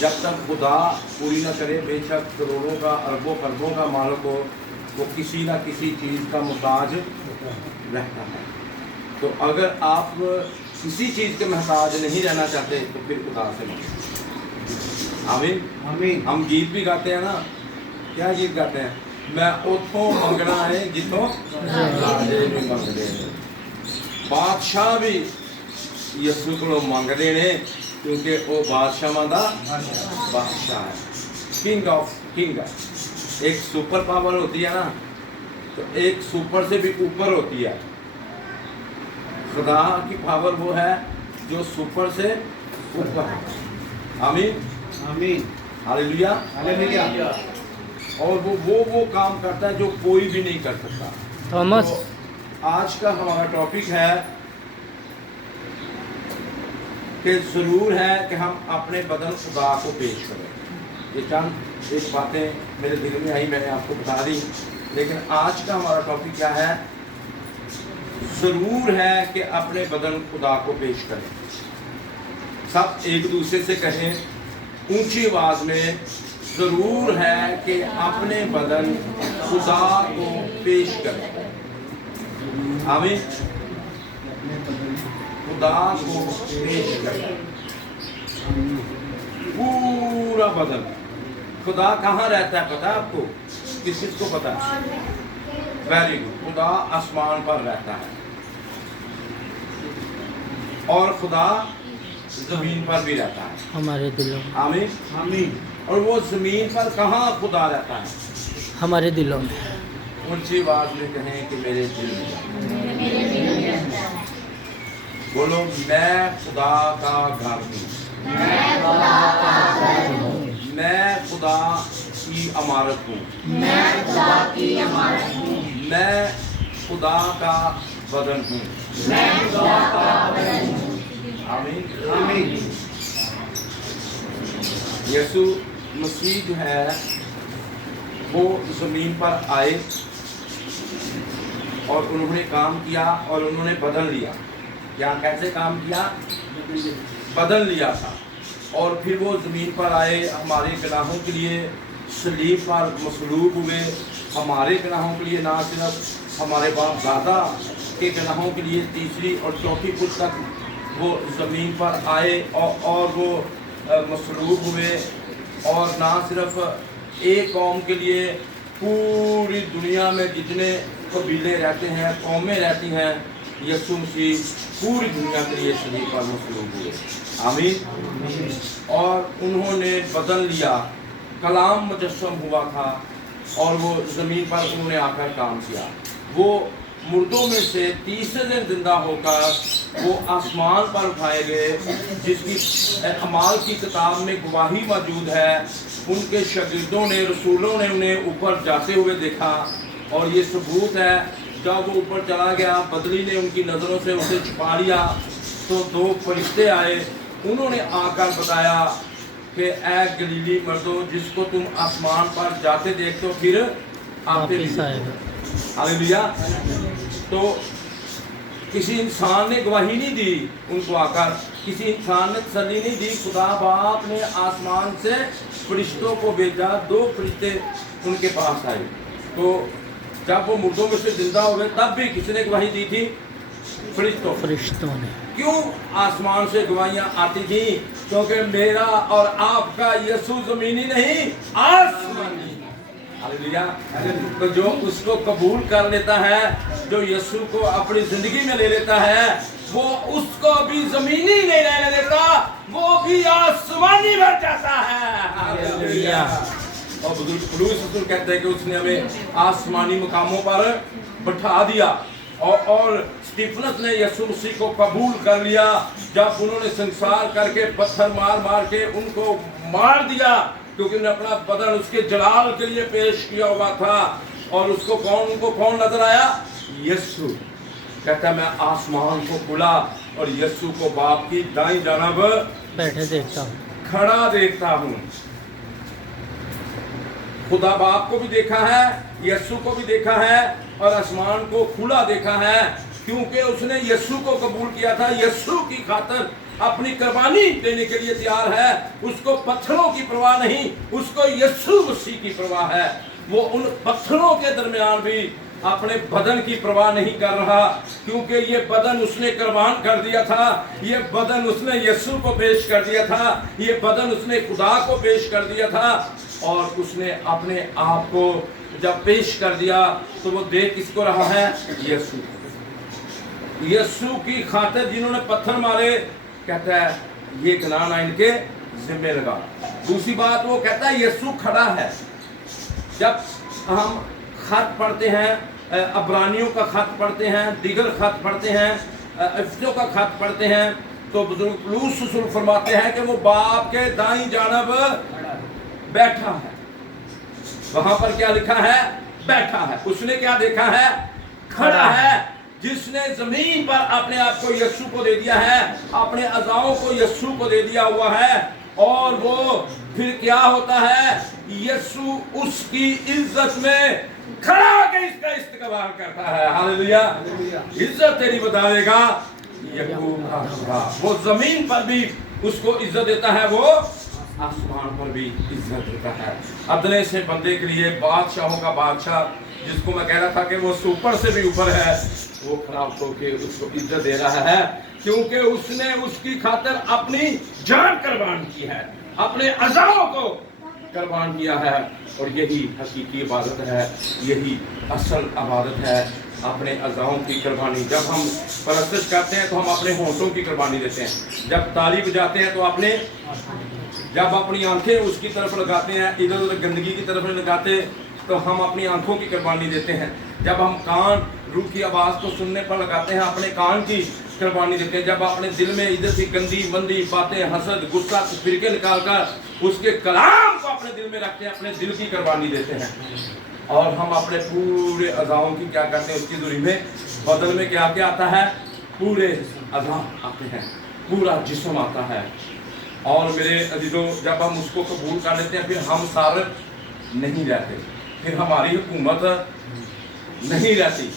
जब तक खुदा पूरी न करे, बेशक करोड़ों का अरबों खरबों का मालिक हो, वो किसी न किसी चीज़ का मुहताज रहता है। तो अगर आप किसी चीज़ के मोहताज नहीं रहना चाहते तो फिर खुदा से मांगो। आमीन आमीन। हम गीत भी गाते हैं ना, क्या गीत गाते हैं? मैं उथों मंगना है जिथों राजे भी मंगते हैं। बादशाह भी यसू को मंगते ने, क्योंकि वो बादशाह का बादशाह है, किंग ऑफ किंग है। एक सुपर पावर होती है ना, तो एक सुपर से भी ऊपर होती है। खुदा की पावर वो है जो सुपर से ऊपर है। आमीन आमीन, हालेलुया हालेलुया। और वो काम करता है जो कोई भी नहीं कर सकता। थॉमस, तो आज का हमारा टॉपिक है कि ज़रूर है कि हम अपने बदन खुदा को पेश करें। ये चंद एक बातें मेरे दिल में आई, मैंने आपको बता दी। लेकिन आज का हमारा टॉपिक क्या है? ज़रूर है कि अपने बदन खुदा को पेश करें। सब एक दूसरे से कहें ऊंची आवाज़ में, ज़रूर है कि अपने बदन खुदा को पेश करें। आमीन। खुदा को पेश करें पूरा बदन। खुदा कहाँ रहता है पता है आपको? किस को पता है? Very good. खुदा आसमान पर रहता है और खुदा जमीन पर भी रहता है, हमारे दिलों में। आमीन आमीन। और वो जमीन पर कहाँ खुदा रहता है? हमारे दिलों में। ऊंची आवाज में कहें कि मेरे दिल में। बोलो, मैं खुदा का घर हूँ, मैं खुदा की अमारत हूँ, मैं खुदा का बदन हूँ। आमीन आमीन। यीशु मसीह जो है वो ज़मीन पर आए और उन्होंने काम किया और उन्होंने बदल लिया। क्या कैसे काम किया? बदल लिया था। और फिर वो ज़मीन पर आए, हमारे गुनाहों के लिए सलीब पर मसलूब हुए, हमारे गुनाहों के लिए, ना सिर्फ हमारे बाप दादा के गुनाहों के लिए तीसरी और चौथी पुष्ट तक वो ज़मीन पर आए और वो मसलूब हुए। और ना सिर्फ एक कौम के लिए, पूरी दुनिया में जितने कबीले रहते हैं, कौमें रहती हैं, यीशु मसीह पूरी दुनिया के लिए सलीब पर मसलूब हुए। आमीन। और उन्होंने बदल लिया, कलाम मुजस्सम हुआ था और वो ज़मीन पर उन्होंने आकर काम किया। वो मुर्दों में से तीसरे दिन जिंदा होकर वो आसमान पर उठाए गए, जिसकी अमाल की किताब में गवाही मौजूद है। उनके शागिर्दों ने, रसूलों ने उन्हें ऊपर जाते हुए देखा और ये सबूत है, जब वो ऊपर चला गया, बदली ने उनकी नज़रों से उसे छुपा लिया, तो दो फरिश्ते आए, उन्होंने आकर बताया कि ऐ गलीली मर्दों, जिसको तुम आसमान पर जाते देखते हो फिर आते भी देखो। हालेलुया। तो किसी इंसान ने गवाही नहीं दी उनको आकर, किसी इंसान ने तसल्ली नहीं दी। खुदा बाप ने आसमान से फरिश्तों को भेजा, दो फरिश्ते उनके पास आए। तो जब वो मुर्दों में से जिंदा हो गए, तब भी किसने गवाही दी थी? फरिश्तों ने। क्यों आसमान से गवाहियां आती थी? क्योंकि मेरा और आपका यीशु जमीनी नहीं, आसमानी। हालेलुया। तो जो उसको कबूल कर लेता है, जो यीशु को अपनी जिंदगी में ले लेता है, वो उसको भी जमीनी नहीं रहने देता, वो भी आसमानी बन जाता है। हालेलुया। और बुजुर्ग पौलुस रसूल कहते हैं कि उसने हमें आसमानी मुकामों पर बैठा दिया। और स्टीफनस ने यीशु मसीह को कबूल कर लिया जब उन्होंने संसार करके पत्थर मार मार के उनको मार दिया, क्योंकि उन्होंने अपना बदन उसके जलाल के लिए पेश किया हुआ था। और उनको कौन नजर आया? यीशु। कहता मैं आसमान को खुला और यीशु को बाप की दाईं जानब बैठे देखता हूँ, खड़ा देखता हूँ। खुदा बाप को भी देखा है, यीशु को भी देखा है और आसमान को खुला देखा है, क्योंकि उसने यीशु को कबूल किया था। यीशु की खातिर अपनी कुर्बानी देने के लिए तैयार है। उसको पत्थरों की परवाह नहीं, उसको यीशु मसीह की परवाह है। वो उन पत्थरों के दरमियान भी अपने बदन की परवाह नहीं कर रहा, क्योंकि ये बदन उसने कुर्बान कर दिया था, ये बदन उसने यीशु को पेश कर दिया था, ये बदन उसने खुदा को पेश कर दिया था। और उसने अपने आप को जब पेश कर दिया तो वो दे किसको रहा है? यीशु। यीशु की खातिर जिन्होंने पत्थर मारे, कहता है ये गुनाह ना इनके जिम्मे लगा। दूसरी बात वो कहता है यीशु खड़ा है। जब हम खत पढ़ते हैं, अब्रानियों का खत पढ़ते हैं, दीगर खत पढ़ते हैं, इफ्तियों का खत पढ़ते हैं, तो बुजुर्ग पौलुस रसूल फरमाते हैं कि वो बाप के दाईं जानब बैठा है। वहां पर क्या लिखा है? बैठा है। उसने क्या देखा है? खड़ा है। जिसने जमीन पर अपने आप को यीशु को दे दिया है, अपने अज़ाओं को यीशु को दे दिया हुआ है, और वो फिर क्या होता है? यीशु उसकी इज्जत में खड़ा होकर इसका इस्तकबाल करता है। हालेलुया। इज्जत तेरी बतावेगा यकूब का खुदा। वो जमीन पर भी उसको इज्जत देता है, वो आसमान पर भी इज्जत देता है। अदले से बंदे के लिए बादशाहों का बादशाह, जिसको मैं कह रहा था कि वो सुपर से भी ऊपर है, वो खड़ा होकर उसको इज्जत दे रहा है, क्योंकि उसने उसकी खातिर अपनी जान कुर्बान की है, अपने अज़ाओं को कुर्बान किया है। और यही हकीकी इबादत है, यही असल इबादत है, अपने अज़ाओं की कुर्बानी। जब हम परस्तिश करते हैं तो हम अपने होंठों की कुर्बानी देते हैं। जब ताली बजाते हैं तो अपने, जब अपनी आंखें उसकी तरफ लगाते हैं, इधर उधर गंदगी की तरफ नहीं लगाते, तो हम अपनी आंखों की कुर्बानी देते हैं। जब हम कान रूह की आवाज़ को सुनने पर लगाते हैं, अपने कान की कुर्बानी देते हैं। जब अपने दिल में इधर से गंदी मंदी बातें, हसद, गुस्सा, फिरके निकाल कर उसके कलाम को अपने दिल में रखते हैं, अपने दिल की कुर्बानी देते हैं। और हम अपने पूरे अज़ाओं की क्या करते हैं? उसकी दूरी में बदल में क्या क्या आता है? पूरे अज़ा आते हैं, पूरा जिस्म आता है। और मेरे अजीजों, जब हम उसको कबूल कर लेते हैं, फिर हम सारे नहीं रहते, फिर हमारी हुकूमत नहीं रहती।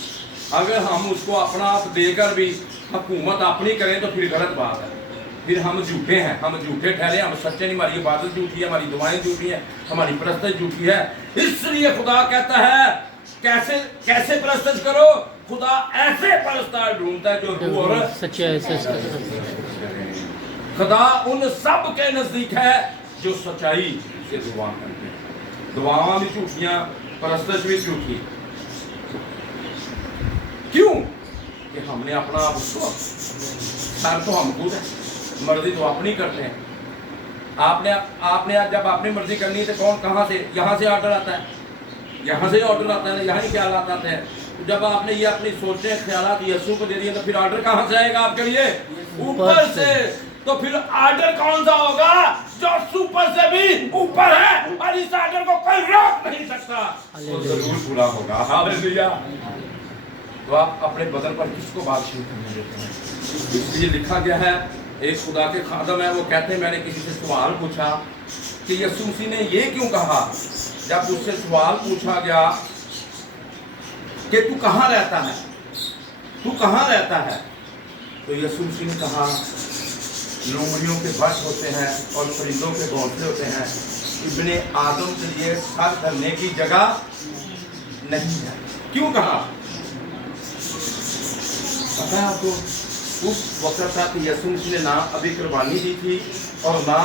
अगर हम उसको अपना आप देकर भी हुकूमत अपनी करें तो फिर गलत बात है, फिर हम झूठे हैं, हम झूठे ठहरे, हम सच्चे नहीं। हमारी इबादत झूठी है, हमारी दुआएं झूठी हैं, हमारी परस्तिश झूठी है। इसलिए खुदा कहता है कैसे कैसे परस्तिश करो? खुदा ऐसे परस्तार ढूंढता है जो रूह और सच्चाई से खुदा उन सब के नजदीक है जो सच्चाई से दुआ करते हैं। दुआएं भी झूठियां, परस्तिश भी झूठी। क्यों? कि हमने अपना आप उसको, सर तो हम खुद है, मर्जी तो अपनी करते हैं। आपने जब अपनी मर्जी करनी है तो कौन कहाँ से? यहाँ से ऑर्डर आता है, यहाँ से ऑर्डर आता है, यहाँ ही ख्याल आते हैं। तो जब आपने ये अपनी सोचें ख्यालात यीशु को दे दिए, तो फिर ऑर्डर कहाँ से आएगा आपके लिए? ऊपर से। तो फिर ऑर्डर कौन सा होगा? जो सुपर से भी ऊपर है, और इस ऑर्डर को कोई रोक नहीं सकता, वो जरूर पूरा होगा। हालेलुया। तो आप अपने बदन पर किसको बादशाही करने देते हैं? इसलिए लिखा गया है, एक खुदा के खादम है, वो कहते हैं मैंने किसी से सवाल पूछा कि यीशु मसीह ने ये क्यों कहा। जब उससे सवाल पूछा गया कि तू कहाँ रहता है, तू कहाँ रहता है, तो यीशु मसीह ने कहा लोमड़ियों के बस होते हैं और परिंदों के घोंसले होते हैं, इब्ने आदम के लिए सर धरने की जगह नहीं है। क्यों कहा? पता है आपको, उस वक्त था कि यीशु मसीह ने ना अभी कुर्बानी दी थी और ना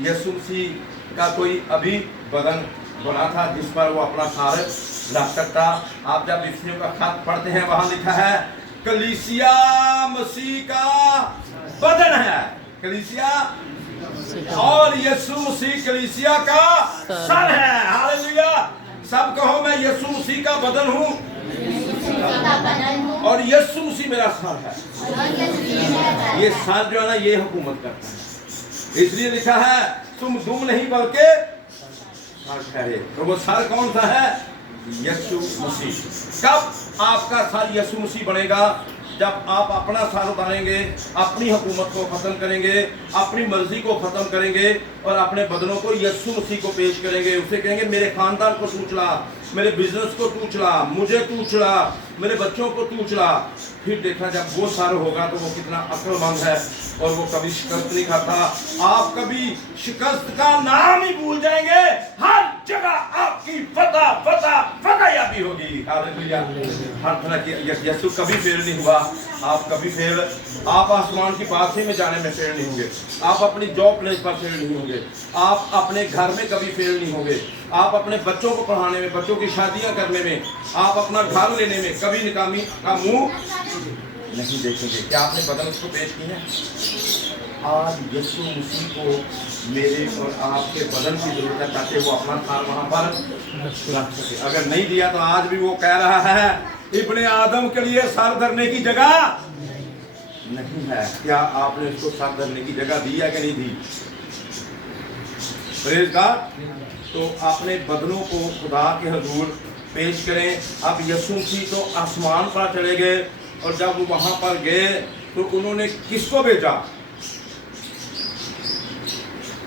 यीशु मसीह का कोई अभी बदन बना था जिस पर वो अपना सार रख सकता। आप जब इफ्तियों का खत पढ़ते हैं, वहां लिखा है कलीसिया मसीह का बदन है, कलीसिया, और यीशु मसीह कलीसिया का सर है। हालेलुया। सब कहो मैं यीशु मसीह का बदन हूँ और यीशु मसीह मेरा सर है। ये सर जो है ना, ये हुकूमत करता है। इसलिए लिखा है तुम दुम नहीं बल्कि सर ठहरे। तो वो सर कौन सा है? यीशु मसीह। कब आपका सर यीशु मसीह बनेगा? जब आप अपना सर उतारेंगे, अपनी हुकूमत को ख़त्म करेंगे, अपनी मर्जी को ख़त्म करेंगे और अपने बदनों को यीशु मसीह को पेश करेंगे, उसे कहेंगे मेरे खानदान को तू चला, मेरे बिजनेस को तू चला, मुझे तू चला, मेरे बच्चों को तू चला। फिर देखना जब वो सर होगा तो वो कितना अक्लमंद है और वो कभी शिकस्त नहीं खाता। आप कभी शिकस्त का नाम ही भूल जाएंगे, हर जगह आपकी फतह फतह फतहयाबी होगी। हालेलुया। हर तरह की यीशु कभी फेल नहीं हुआ, आप कभी फेल, आप आसमान की बादशाही में जाने में फेल नहीं होंगे, आप अपनी जॉब प्लेस पर फेल नहीं होंगे, आप अपने घर में कभी फेल नहीं होंगे, आप अपने बच्चों को पढ़ाने में, बच्चों की शादियां करने में, आप अपना घर लेने में कभी नाकामी का मुंह नहीं देखेंगे। क्या आपने बदन उसको पेश की है? आज यीशु मसीह को मेरे और आपके बदन की जरूरत है ताकि वो अपना थाल वहां पर रख सके। अगर नहीं दिया तो आज भी वो कह रहा है इब्ने आदम के लिए सर धरने की जगह नहीं है। क्या आपने उसको सर धरने की जगह दी है कि नहीं दी? Praise God. तो अपने बदनों को खुदा के हुजूर पेश करें। अब यीशु मसीह तो आसमान पर चले गए और जब वो वहां पर गए तो उन्होंने किसको भेजा?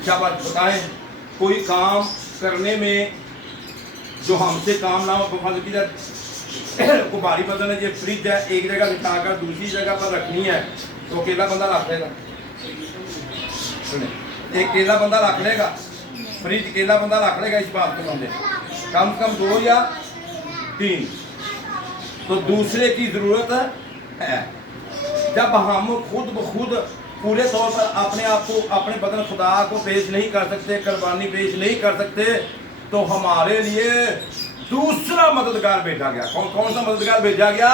क्या बात बताएं? कोई काम करने में जो हमसे काम ना हो, को भारी बदन है, ये फ्रिज है, एक जगह बिठाकर दूसरी जगह पर रखनी है तो अकेला बंदा रख लेगा? एक अकेला बंदा रख लेगा? फ्रिज अकेला बंदा रख लेगा? इस बात को समझे, कम से कम 2 या 3 तो दूसरे की जरूरत है। जब हम खुद ब खुद पूरे तौर पर अपने आप को, अपने बदन खुदा को पेश नहीं कर सकते, कुर्बानी पेश नहीं कर सकते, तो हमारे लिए दूसरा मददगार भेजा गया। कौन सा मददगार भेजा गया?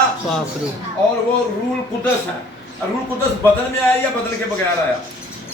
और वो रूल कुदस है। रूल कुदस बदन में आया या बदन के बगैर आया?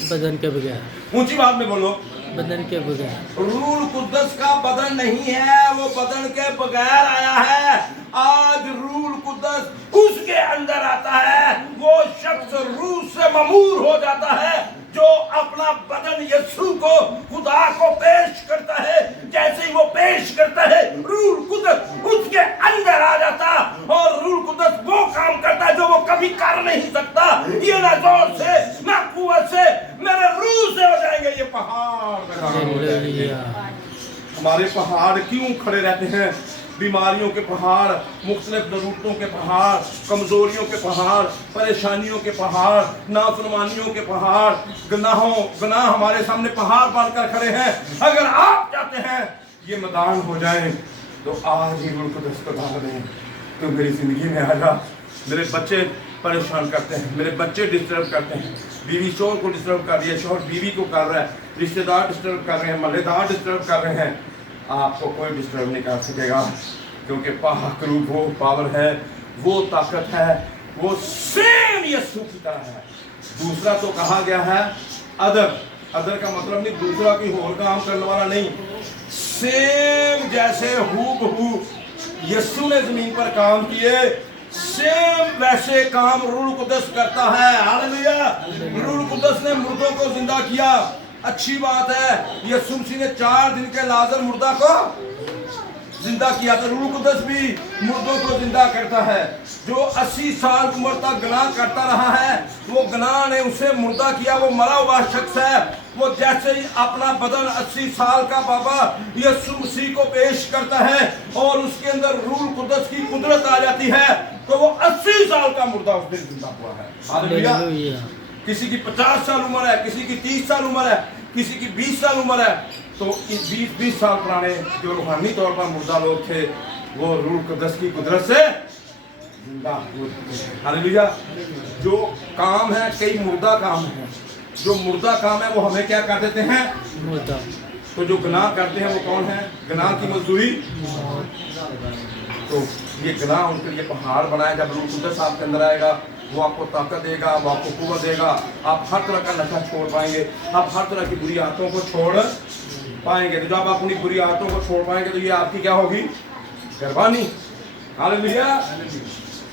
बदन के बगैर। ऊंची बात में बोलो। बदन के बगैर। रूल कुदस का बदन नहीं है, वो बदन के बगैर आया है। आज रूल कुदस उसके अंदर आता है, वो शख्स रूह से ममूर हो जाता है जो अपना बदन यीशु को खुदा को पेश करता है। जैसे ही वो पेश करता है रूल कुदस उसके अंदर आ जाता और रूल कुदस वो काम करता है जो वो कभी कर नहीं सकता। ये ना जोर से ना कुव्वत से, मेरे रूह से हो जाएंगे ये पहाड़। हमारे पहाड़ क्यों खड़े रहते हैं? बीमारियों के पहाड़, मुख्तलिफ ज़रूरतों के पहाड़, कमज़ोरियों के पहाड़, परेशानियों के पहाड़, नाफरमानियों के पहाड़, गुनाह हमारे सामने पहाड़ बनकर खड़े हैं। अगर आप चाहते हैं ये मैदान हो जाए तो आज ही रूह कुदस को दान दें। तो मेरी ज़िंदगी में आ जा। मेरे बच्चे परेशान करते हैं, मेरे बच्चे डिस्टर्ब करते हैं, बीवी शोहर को डिस्टर्ब कर रही है, शोहर बीवी को कर रहा है, रिश्तेदार डिस्टर्ब कर रहे हैं, महल्लेदार डिस्टर्ब कर रहे हैं। आपको कोई डिस्टर्ब नहीं कर सकेगा क्योंकि पाक रूह वो पावर है, वो ताकत है, वो सेम यीशु की तरह है। दूसरा तो कहा गया है अदर का मतलब नहीं दूसरा कोई और काम करने वाला नहीं, सेम जैसे हूबहू यीशु ने जमीन पर काम किए सेम वैसे काम रूह कुदस करता है। हालेलुया। रूह कुदस ने मुर्दों को जिंदा किया, अच्छी बात है। यीशु मसीह ने 4 दिन के लाजर मुर्दा को जिंदा किया, तो रूह कुदस भी मुर्दों को जिंदा करता है। जो 80 साल उम्र तक गुनाह करता रहा है, वो गुनाह ने उसे मुर्दा किया, वो मरा हुआ शख्स है। वो जैसे ही अपना बदन 80 साल का बाबा यीशु मसीह को पेश करता है और उसके अंदर रूह कुदस की कुदरत आ जाती है, तो वो 80 साल का मुर्दा उस दिन जिंदा हुआ है। हालेलुया। किसी की 50 साल उम्र है, किसी की 30 साल उम्र है, किसी की 20 साल उम्र है, तो इस 20 साल पुराने जो रूहानी तौर पर मुर्दा लोग थे वो रूह कुदस की कुदरत से जिंदा हुए। हालेलुया। जो काम है, कई मुर्दा काम है, जो मुर्दा काम है वो हमें क्या कर देते हैं? मुर्दा। तो जो गुनाह करते हैं वो कौन है? गुनाह की मजदूरी। तो ये गुनाह उनके लिए पहाड़ बनाए। जब रूह कुदस आपके अंदर आएगा वो आपको ताकत देगा, वो आपको कुव्वत देगा, आप हर तरह का नशा छोड़ पाएंगे, आप हर तरह की बुरी आदतों को छोड़ पाएंगे। तो जब आप अपनी बुरी आदतों को छोड़ पाएंगे तो ये आपकी क्या होगी? कुर्बानी। हालेलुया।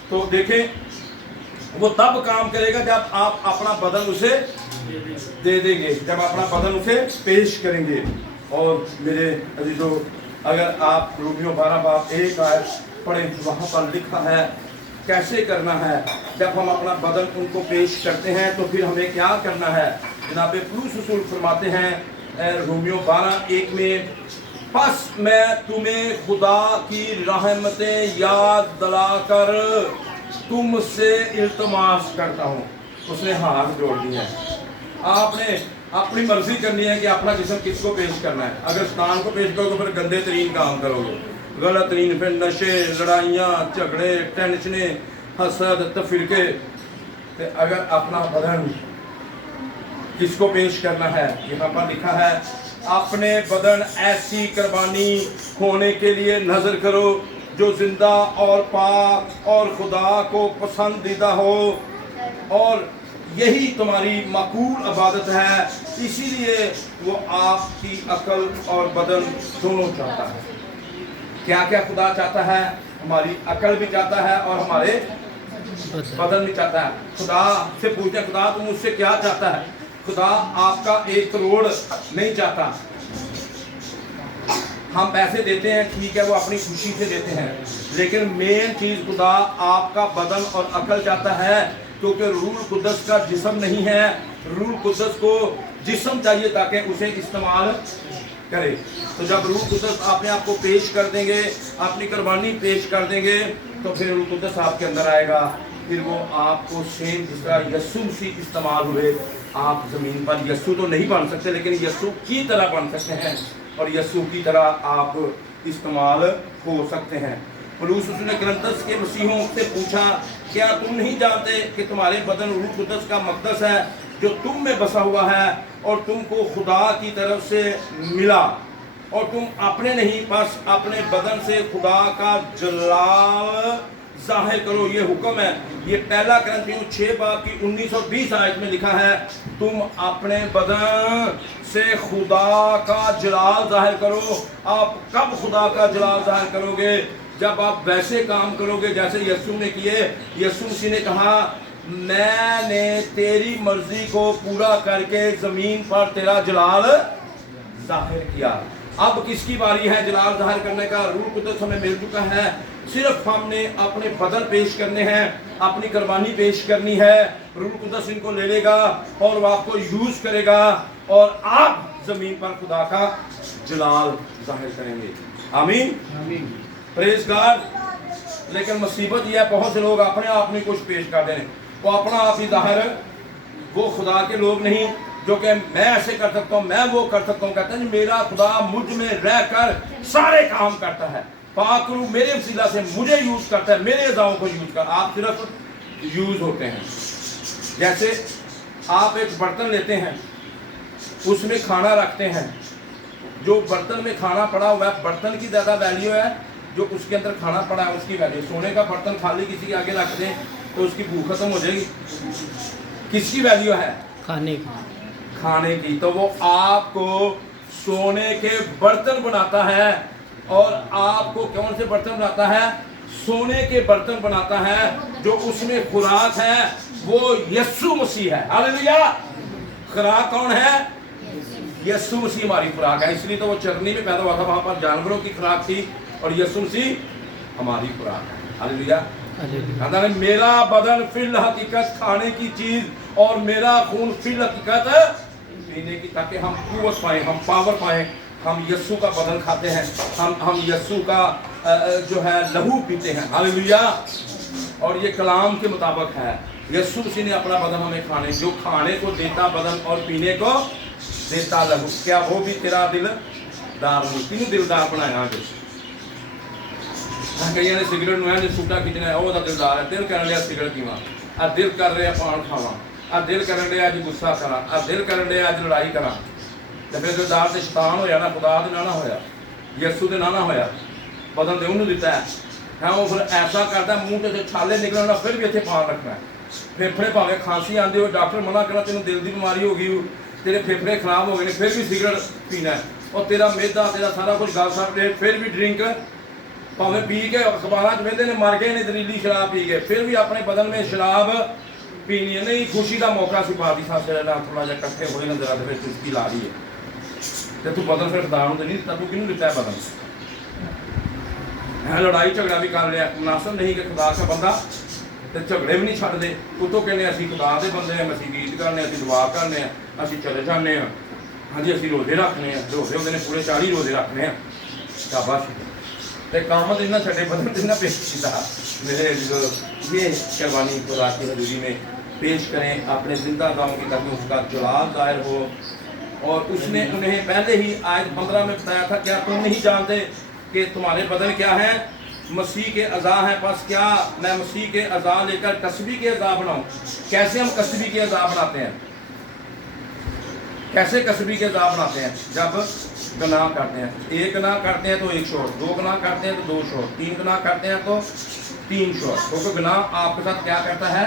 तो देखें वो तब काम करेगा जब आप अपना बदन उसे दे देंगे, जब अपना बदन उसे पेश करेंगे। और मेरे अजीजों, अगर आप रोमियो 12 बाब 1 आयत पढ़ें, वहाँ पर लिखा है कैसे करना है। जब हम अपना बदन उनको पेश करते हैं तो फिर हमें क्या करना है। जनाब पौलुस रसूल फरमाते हैं रोमियो 12:1 में, बस मैं तुम्हें खुदा की रहमतें याद दिलाकर तुमसे इल्तमास करता हूँ। उसने हाथ जोड़ दिया है। आपने अपनी मर्जी करनी है कि अपना जिस्म किसको पेश करना है। अगर शैतान को पेश करो तो फिर गंदे तरीन काम करोगे, गलत तरीन, फिर नशे, लड़ाइयाँ, झगड़े, टेंशने, हसद, तफिरके। तो अगर अपना बदन किसको पेश करना है, यहाँ पर लिखा है अपने बदन ऐसी कुर्बानी होने के लिए नजर करो जो जिंदा और पाक और खुदा को पसंदीदा हो, और यही तुम्हारी मकबूल इबादत है। इसीलिए वो आपकी अकल और बदन दोनों चाहता है। क्या क्या खुदा चाहता है? हमारी अकल भी चाहता है और हमारे बदन भी चाहता है। खुदा से पूछते हैं, खुदा तुम मुझसे क्या चाहता है? खुदा आपका 1 करोड़ नहीं चाहता। हम पैसे देते हैं, ठीक है, वो अपनी खुशी से देते हैं, लेकिन मेन चीज खुदा आपका बदन और अकल चाहता है, क्योंकि रूह कुद्दस का जिस्म नहीं है। रूह कुद्दस को जिस्म चाहिए ताकि उसे इस्तेमाल करे। तो जब रूह कुद्दस अपने आप को पेश कर देंगे, अपनी कुर्बानी पेश कर देंगे, तो फिर रूह कुद्दस आपके अंदर आएगा। फिर वो आपको सेम जिस तरह यस्सु मसीह इस्तेमाल हुए, आप ज़मीन पर यस्सु तो नहीं बन सकते, लेकिन यस्सु की तरह बन सकते हैं और यस्सु की तरह आप इस्तेमाल हो सकते हैं। पौलुस ने कुरिन्थस के मसीहों से पूछा, क्या तुम नहीं जानते कि तुम्हारे बदन रूह कुद्दस का मक़दस है जो तुम में बसा हुआ है और तुमको खुदा की तरफ से मिला, और तुम अपने नहीं बस अपने बदन से खुदा का जलाल जाहिर करो। ये हुक्म है। ये 1 कुरिन्थियों 6:19-20 आयत में लिखा है, तुम अपने बदन से खुदा का जलाल जाहिर करो। आप कब खुदा का जलाल जाहिर करोगे? जब आप वैसे काम करोगे जैसे यस्सु ने किए। यस्सु मसीह ने कहा, मैंने तेरी मर्जी को पूरा करके जमीन पर तेरा जलाल जाहिर किया। अब किसकी बारी है जलाल जाहिर करने का? रूह कुद्दस हमें मिल चुका है। सिर्फ हमने अपने बदन पेश करने हैं, अपनी कुर्बानी पेश करनी है। रूह कुद्दस इनको ले लेगा और वो आपको यूज करेगा और आप जमीन पर खुदा का जलाल जाहिर करेंगे। आमीन, आमीन, प्रेज गॉड। लेकिन मुसीबत यह है, बहुत से लोग अपने आप में कुछ पेश कर दें, वो अपना आप ही जाहिर, वो खुदा के लोग नहीं जो कि मैं ऐसे कर सकता हूँ, मैं वो कर सकता हूँ। कहते हैं मेरा खुदा मुझ में रहकर सारे काम करता है, पाक रूह मेरे वसीला से मुझे यूज करता है, मेरे अज़ाओं को यूज कर। आप सिर्फ यूज होते हैं। जैसे आप एक बर्तन लेते हैं, उसमें खाना रखते हैं, जो बर्तन में खाना पड़ा हुआ है, बर्तन की ज़्यादा वैल्यू है जो उसके अंदर खाना पड़ा है उसकी वैल्यू। सोने का बर्तन खाली किसी के आगे रख दें तो उसकी भूख खत्म हो जाएगी। किसकी वैल्यू है? खाने की, खाने की। तो वो आपको सोने के बर्तन बनाता है, और आपको कौन से बर्तन बनाता है? सोने के बर्तन बनाता है। जो उसमें खुराक है वो यस्सु मसीह है। हालेलुया। खुराक कौन है? यस्सु मसीह हमारी खुराक है। इसलिए तो वो चरनी में पैदा हुआ था, वहां पर जानवरों की खुराक थी, और यस्सु मसीह हमारी खुराक है। हालेलुया। मेरा बदन फिल हकीकत खाने की चीज और मेरा खून फिल हकीकत पीने की, ताकि हम कुव्वत पाएं, हम पावर पाएं। हम यस्सु का बदन खाते हैं, हम यस्सु का जो है लहू पीते हैं। हालेलुया। और ये कलाम के मुताबिक है। यस्सु मसीह ने अपना बदन हमें खाने, जो खाने को देता बदन और पीने को देता लहू, क्या वो भी तेरा दिलदार हो? तीनों दिलदार बनाया आगे। कई ने सिगरेट में सूटा खिंचना है, वो दिलदार है। दिल कर लिया सिगरेट पीवा, आ दिल कर रहा पान खावा, आ दिल कर रहा अज गुस्सा करा, आ दिल कर रहा अज लड़ाई करा। तो फिर दिलदार से शैतान होया ना, खुदा दे ना होया, यस्सु दे ना होया। बदन तो उन्होंने दिता है, वो फिर ऐसा करता मूँह से छाले निकलना, फिर भी इतने पान रखना है। फेफड़े भावें खांसी आती हो, डॉक्टर मना करना तेन दिल की बीमारी हो गई, तेरे फेफड़े खराब हो गए, फिर भी सिगरेट पीना है। और तेरा मेदा तेरा सारा कुछ गल सब फिर भी ड्रिंक भावें पी के अखबार कहते हैं मर गए ने जहरीली शराब पी गए, फिर भी अपने बदन में शराब पीनी है। नहीं, खुशी का मौका सी पा दी थोड़ा जहा कट्ठे होए नजर आते फिर चुस्की ला दी है। तो तू बदन फिर खुदा तो नहीं दिता, तू किनू दिता है बदन? लड़ाई झगड़ा भी कर लिया, मुनासिब नहीं कि खुदा का बंदा ਤੇ ਝਗੜੇ ਵੀ ਨਹੀਂ ਛੱਡਦੇ। ਉਤੋਂ ਕਹਿੰਦੇ ਅਸੀਂ ਖੁਦਾ ਦੇ ਬੰਦੇ ਹਾਂ, ਅਸੀਂ ਗੀਤ ਕਰਨੇ, ਅਸੀਂ ਦੁਆ ਕਰਨੇ ਆ, ਅਸੀਂ ਚਲੇ ਜਾਂਦੇ ਹਾਂ, ਹਾਂਜੀ ਅਸੀਂ ਰੋਜ਼ੇ ਰੱਖਣੇ ਆ, ਰੋਜ਼ੇ ਹੁੰਦੇ ਨੇ ਪੂਰੇ 40 ਰੋਜ਼ੇ ਰੱਖਣੇ ਆ। ਸ਼ਾਬਾਸ਼। ਤੇ काम तो इतना छठे बदन इतना पेश किया मेरे जो ये कुर्बानी खुदा की हजूरी में पेश करें अपने जिंदा गाँव की, ताकि उसका जलाल जाहिर हो। और उसने उन्हें पहले ही आयत 15 में बताया था, क्या तुम नहीं जानते कि तुम्हारे बदन क्या है? मसीह के अज़ा हैं। बस क्या मैं मसीह के अज़ा लेकर कसबी के अज़ा बनाऊँ? कैसे हम कसबी के अज़ा बनाते हैं? कैसे कसबी के अज़ा बनाते हैं? जब गुनाह करते हैं, एक गुनाह करते हैं तो 1 शोर, 2 गुनाह करते हैं तो 2 शोर, 3 गुनाह करते हैं तो 3 शोर। क्योंकि गुनाह आपके साथ क्या करता है?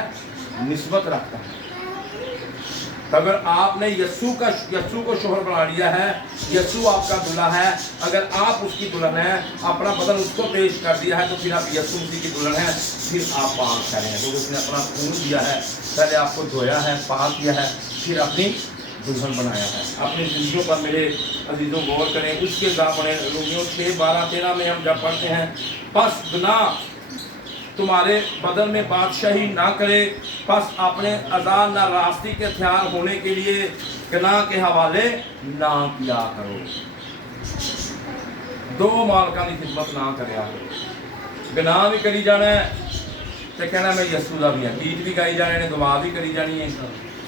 निस्बत रखता है। अगर आपने यस्सु को शोहर बना लिया है, यस्सु आपका दूल्हा है, अगर आप उसकी दुल्हन है, अपना बदन उसको पेश कर दिया है, तो फिर आप यस्सु मसीह की दुल्हन है, फिर आप पाक करें, क्योंकि उसने अपना खून दिया है, पहले आपको धोया है, पाक किया है, फिर अपनी दुल्हन बनाया है। अपनी जिंदगियों पर मेरे अजीजों गौर करें। उसके बने रोमियो 6:12-13 में हम जब पढ़ते हैं, बस गुनाह तुम्हारे बदन में बादशाही ना करे, बस अपने अज़ा ना रास्ती के हथियार होने के लिए गुनाह के हवाले ना किया करो। 2 मालकां की खिदमत ना करिया करो। गुनाह भी करी जाना है तो कहना मैं यस्सु दा भी है, गीत भी गाई जाने ने, दुआ भी करी जानी है।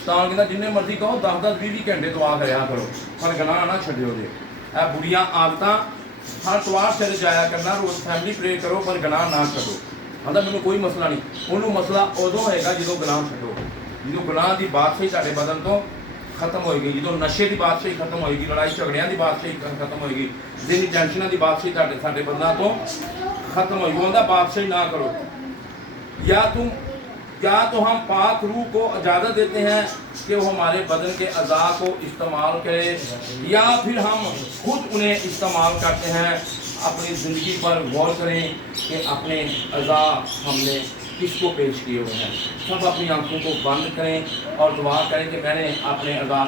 ਤਾਂ ਕਹਿੰਦਾ ਜਿੰਨੇ ਮਰਜ਼ੀ ਕਹੋ 10-10 20 ਘੰਟੇ ਦੁਆ ਕਰਿਆ ਕਰੋ, ਪਰ ਗੁਨਾਹ ਨਾ ਛੱਡਿਓ ਜੇ। ਇਹ ਬੁਰੀਆਂ ਆਦਤਾਂ ਹਰ ਤਵਾਰ ਸਿਰ ਜਾਇਆ ਕਰਨਾ, ਰੋਜ਼ ਫੈਮਿਲੀ ਪ੍ਰੇ ਕਰੋ, ਪਰ ਗੁਨਾਹ ਨਾ ਛੱਡੋ। ਕਹਿੰਦਾ ਮੈਨੂੰ ਕੋਈ ਮਸਲਾ ਨਹੀਂ। ਉਹਨੂੰ ਮਸਲਾ ਉਦੋਂ ਹੋਏਗਾ ਜਦੋਂ ਗੁਨਾਹ ਛੱਡੋ, ਜਦੋਂ ਗੁਨਾਹ ਦੀ ਬਾਦਸ਼ਾਹੀ ਤੁਹਾਡੇ ਬਦਨ ਤੋਂ ਖਤਮ ਹੋਏਗੀ, ਜਦੋਂ ਨਸ਼ੇ ਦੀ ਬਾਦਸ਼ਾਹੀ ਖਤਮ ਹੋਏਗੀ, ਲੜਾਈ ਝਗੜਿਆਂ ਦੀ ਬਾਦਸ਼ਾਹੀ ਖਤਮ ਹੋਏਗੀ, ਦਿਨੀ ਟੈਨਸ਼ਨਾਂ ਦੀ ਬਾਦਸ਼ਾਹੀ ਸਾਡੇ ਬਦਨਾਂ ਤੋਂ ਖਤਮ ਹੋਏਗੀ। ਉਹ ਕਹਿੰਦਾ ਬਾਦਸ਼ਾਹੀ ਨਾ ਕਰੋ। क्या तो हम पाक रूह को इजाज़त देते हैं कि वो हमारे बदन के अज़ा को इस्तेमाल करे, या फिर हम खुद उन्हें इस्तेमाल करते हैं? अपनी ज़िंदगी पर गौर करें कि अपने अज़ा हमने किसको पेश किए हुए हैं। सब अपनी आंखों को बंद करें और दुआ करें कि मैंने अपने अज़ा